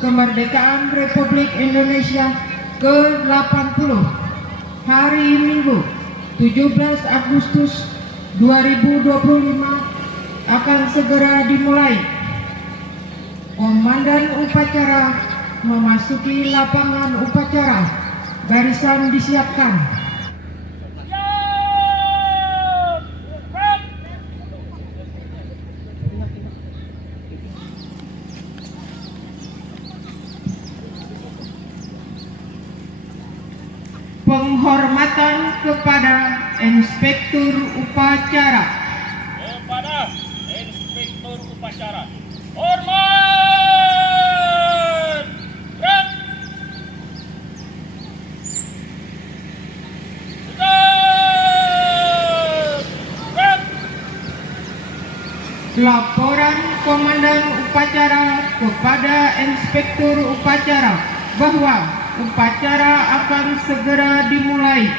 Kemerdekaan Republik Indonesia ke-80 hari Minggu 17 Agustus 2025 akan segera dimulai. Komandan upacara memasuki lapangan upacara. Barisan disiapkan. Penghormatan kepada Inspektur Upacara. Kepada Inspektur Upacara. Hormat! Gerak! Gerak! Laporan Komandan Upacara kepada Inspektur Upacara bahwa upacara akan segera dimulai.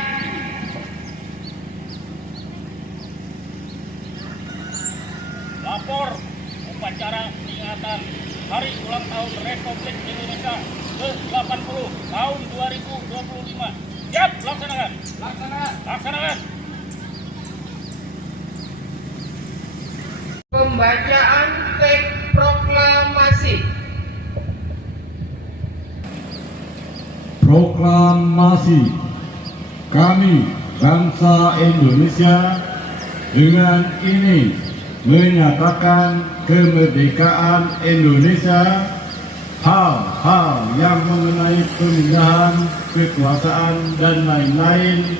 Lapor upacara peringatan Hari Ulang Tahun Republik Indonesia ke-80 tahun 2025. Siap, laksanakan. Laksanakan. Pembacaan teks proklamasi. Proklamasi. Kami, bangsa Indonesia, dengan ini menyatakan kemerdekaan Indonesia. Hal-hal yang mengenai pemindahan kekuasaan dan lain-lain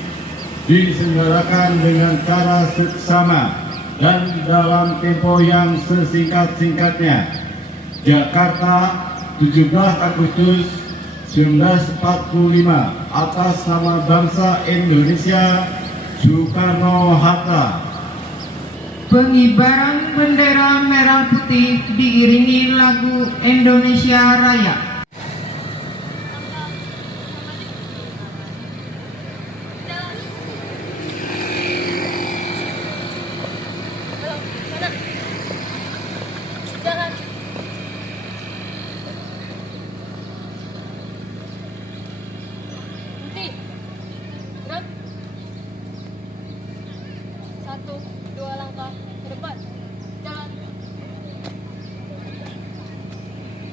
diselenggarakan dengan cara seksama dan dalam tempo yang sesingkat-singkatnya. Jakarta, 17 Agustus 1945, atas nama bangsa Indonesia, Soekarno-Hatta. Pengibaran bendera merah putih diiringi lagu Indonesia Raya. Satu, dua langkah ke depan. Jalan.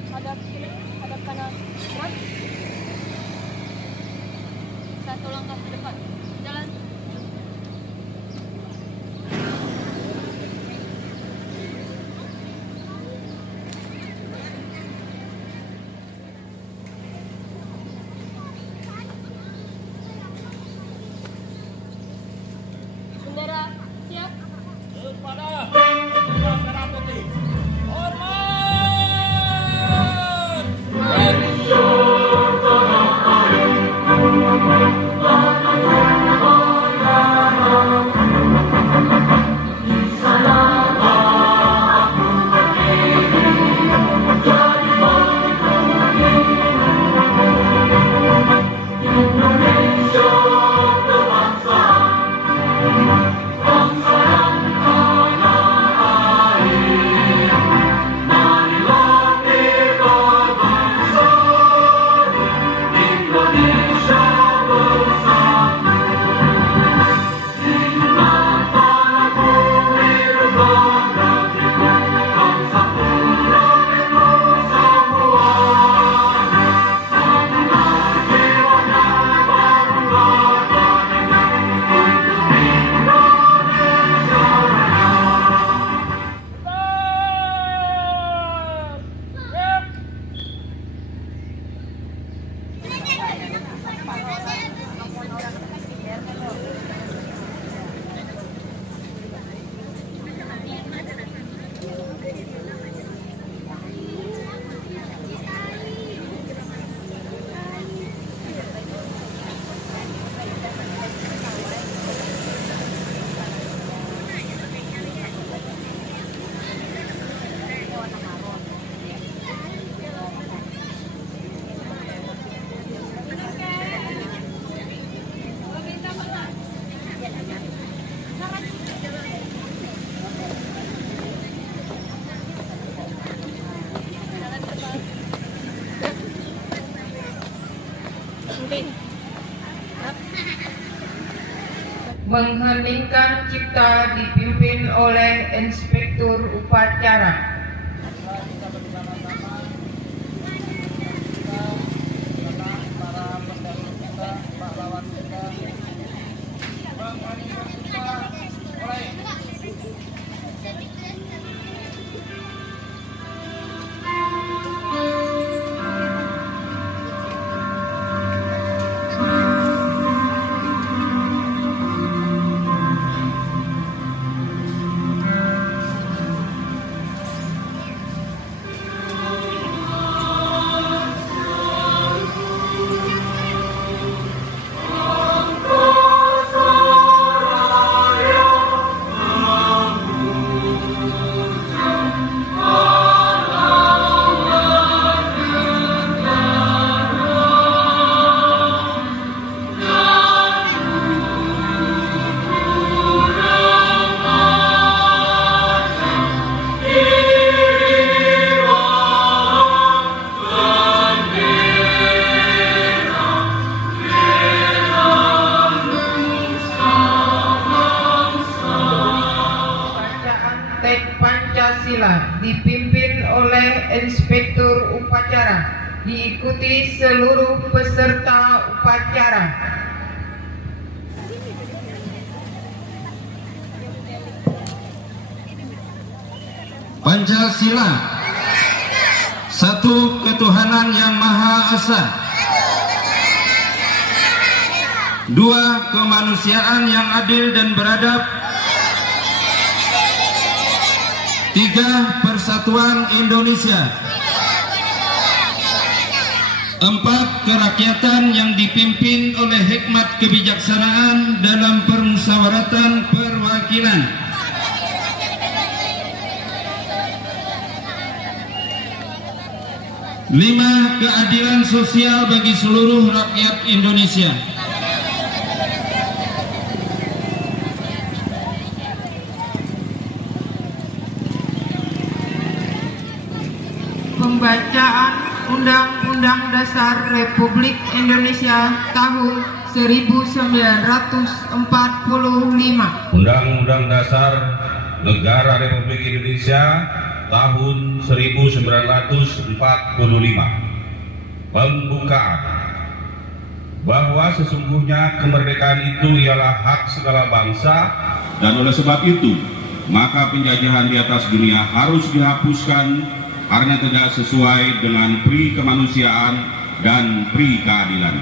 Hadap kiri, hadap kanan. Gerak. Satu langkah ke depan. Jalan. Bendera siap. Kepada bendera merah putih. Hormat! Mengheningkan cipta dipimpin oleh Inspektur Upacara. Dipimpin oleh Inspektur Upacara, diikuti seluruh peserta upacara. Pancasila, satu ketuhanan yang Maha Esa, dua kemanusiaan yang adil dan beradab, tiga persatuan Indonesia, empat kerakyatan yang dipimpin oleh hikmat kebijaksanaan dalam permusyawaratan perwakilan, lima keadilan sosial bagi seluruh rakyat Indonesia. Pembacaan Undang-Undang Dasar Republik Indonesia tahun 1945. Undang-Undang Dasar Negara Republik Indonesia tahun 1945. Pembukaan. Bahwa sesungguhnya kemerdekaan itu ialah hak segala bangsa, dan oleh sebab itu maka penjajahan di atas dunia harus dihapuskan karena tidak sesuai dengan pri kemanusiaan dan pri keadilan.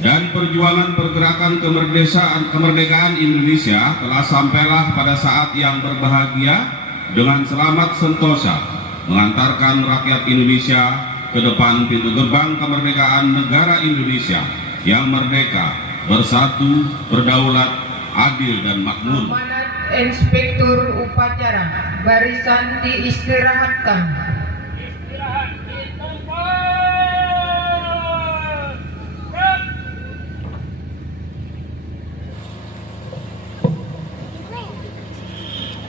Dan perjuangan pergerakan kemerdekaan Indonesia telah sampailah pada saat yang berbahagia dengan selamat sentosa mengantarkan rakyat Indonesia ke depan pintu gerbang kemerdekaan negara Indonesia yang merdeka, bersatu, berdaulat, adil dan makmur. Inspektur Upacara, barisan diistirahatkan. Istirahat di tempat. Gerak.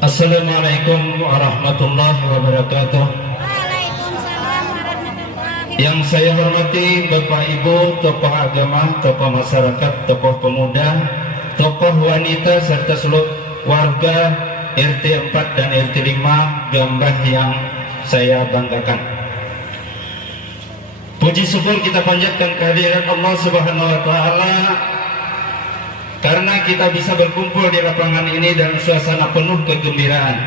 Assalamualaikum warahmatullahi wabarakatuh. Waalaikumsalam warahmatullahi wabarakatuh. Yang saya hormati Bapak Ibu, tokoh agama, tokoh masyarakat, tokoh pemuda, tokoh wanita serta seluruh warga RT 4 dan RT 5 Gambah yang saya banggakan. Puji syukur kita panjatkan kehadiran Allah Subhanahu wa taala karena kita bisa berkumpul di lapangan ini dalam suasana penuh kegembiraan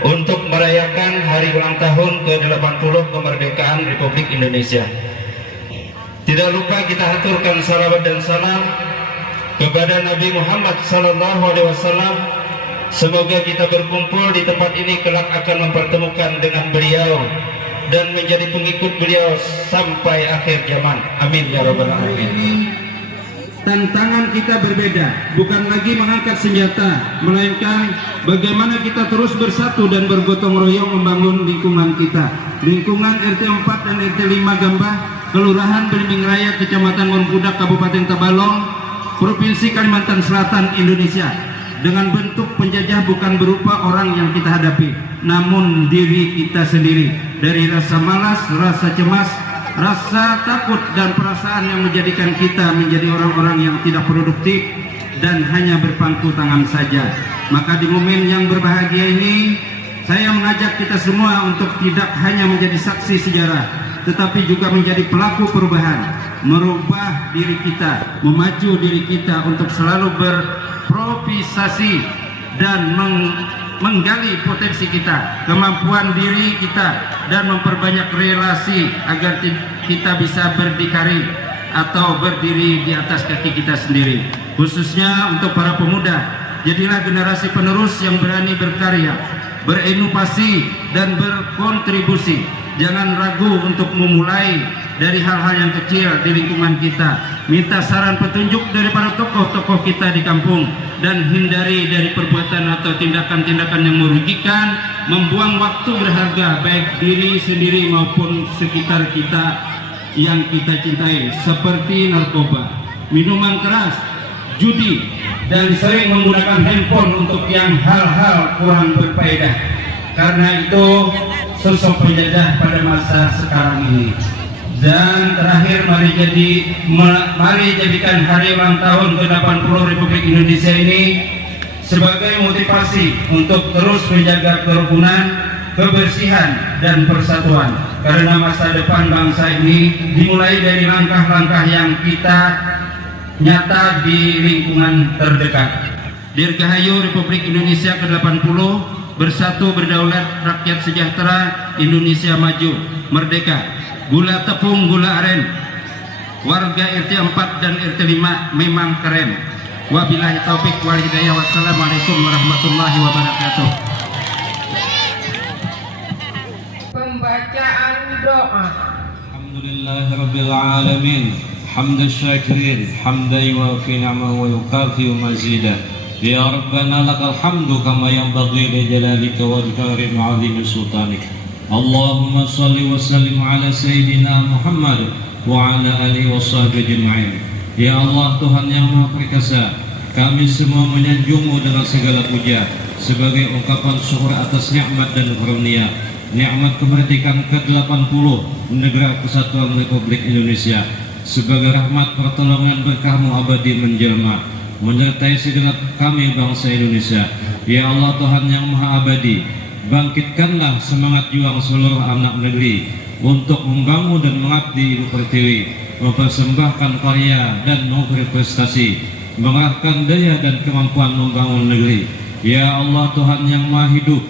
untuk merayakan hari ulang tahun ke-80 kemerdekaan Republik Indonesia. Tidak lupa kita aturkan salawat dan salam kepada Nabi Muhammad SAW. Semoga kita berkumpul di tempat ini kelak akan mempertemukan dengan beliau dan menjadi pengikut beliau sampai akhir zaman. Amin ya rabbal alamin. Tantangan kita berbeda, bukan lagi mengangkat senjata, melainkan bagaimana kita terus bersatu dan bergotong royong membangun lingkungan kita. Lingkungan RT 4 dan RT 5 Gambah, Kelurahan Belimbing Raya, Kecamatan Ngonpudak, Kabupaten Tabalong, Provinsi Kalimantan Selatan, Indonesia. Dengan bentuk penjajah bukan berupa orang yang kita hadapi, namun diri kita sendiri. Dari rasa malas, rasa cemas, rasa takut dan perasaan yang menjadikan kita menjadi orang-orang yang tidak produktif dan hanya berpangku tangan saja. Maka di momen yang berbahagia ini, saya mengajak kita semua untuk tidak hanya menjadi saksi sejarah, tetapi juga menjadi pelaku perubahan, merubah diri kita, memacu diri kita untuk selalu berprofisasi dan menggali potensi kita, kemampuan diri kita, dan memperbanyak relasi agar kita bisa berdikari atau berdiri di atas kaki kita sendiri. Khususnya untuk para pemuda, jadilah generasi penerus yang berani berkarya, berinovasi, dan berkontribusi. Jangan ragu untuk memulai dari hal-hal yang kecil di lingkungan kita. Minta saran petunjuk dari para tokoh-tokoh kita di kampung, dan hindari dari perbuatan atau tindakan-tindakan yang merugikan, membuang waktu berharga baik diri sendiri maupun sekitar kita yang kita cintai, seperti narkoba, minuman keras, judi, dan sering menggunakan handphone untuk yang hal-hal kurang berfaedah. Karena itu sosok penjajah pada masa sekarang ini. Dan terakhir, mari jadikan hari ulang tahun ke-80 Republik Indonesia ini sebagai motivasi untuk terus menjaga kerukunan, kebersihan, dan persatuan. Karena masa depan bangsa ini dimulai dari langkah-langkah yang kita nyata di lingkungan terdekat. Dirgahayu Republik Indonesia ke-80, bersatu berdaulat, rakyat sejahtera, Indonesia maju, merdeka. Gula tepung, gula aren, warga RT 4 dan RT 5 memang keren. Wabillahi taufik wal hidayah. Wassalamualaikum warahmatullahi wabarakatuh. Pembacaan doa. Alhamdulillahirabbil alamin. Hamdan syakirin, hamdan yuwafi ni'amahu wa yukafi mazidah. Ya Rabbana lakal hamdu kama yanbaghi li jalalika wa karim 'azimi sultanik. Allahumma salli wa sallim ala Sayyidina Muhammad wa ala alihi wa sahbihi ajma'in. Ya Allah, Tuhan yang Maha Perkasa, kami semua menyanjungmu dengan segala puja sebagai ungkapan syukur atas nikmat dan karunia, nikmat kemerdekaan ke-80 Negara Kesatuan Republik Indonesia, sebagai rahmat pertolongan berkah-Mu abadi menjelma menyertai segenap kami bangsa Indonesia. Ya Allah, Tuhan yang Maha Abadi, bangkitkanlah semangat juang seluruh anak negeri untuk membangun dan mengabdi Ibu Pertiwi, mempersembahkan karya dan berprestasi, mengerahkan daya dan kemampuan membangun negeri. Ya Allah, Tuhan yang Maha Hidup,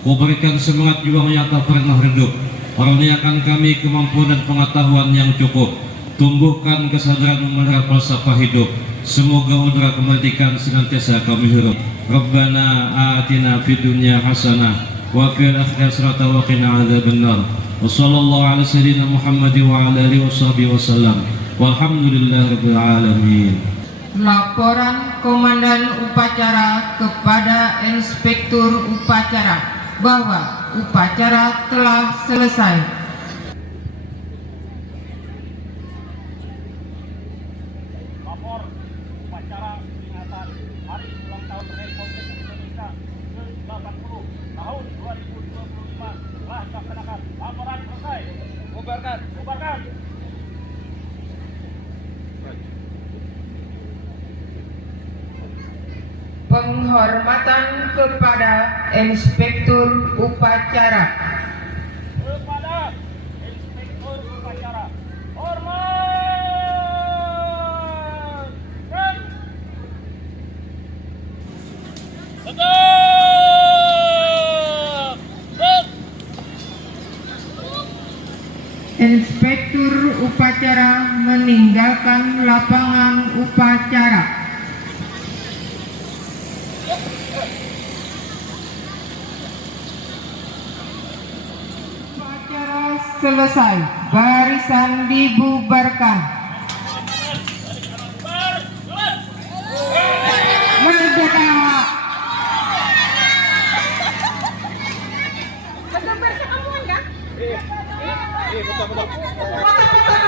Kau berikan semangat juang yang tak pernah redup, karuniakan kami kemampuan dan pengetahuan yang cukup, tumbuhkan kesadaran memelihara falsafah hidup. Semoga udara kemerdekaan senantiasa kami hirup. Rabbana atina fid dunya hasanah wa fil akhirati hasanah wa qina adzabannar. Wa sallallahu ala sayyidina Muhammad wa ala alihi washabihi wasallam. Walhamdulillahirabbil alamin. Laporan Komandan Upacara kepada Inspektur Upacara bahwa upacara telah selesai. Lapor upacara peringatan Hari Ulang Tahun Republik Indonesia ke-80 tahun 2025 telah dilaksanakan. Laporan selesai. Bubarkan. Penghormatan kepada Inspektur Upacara. Kepada Inspektur Upacara. Hormat. Dan Inspektur Upacara meninggalkan lapangan upacara. Upacara selesai, barisan dibubarkan. Merdeka! Betul-betul kamu enggak? betul. Foto-foto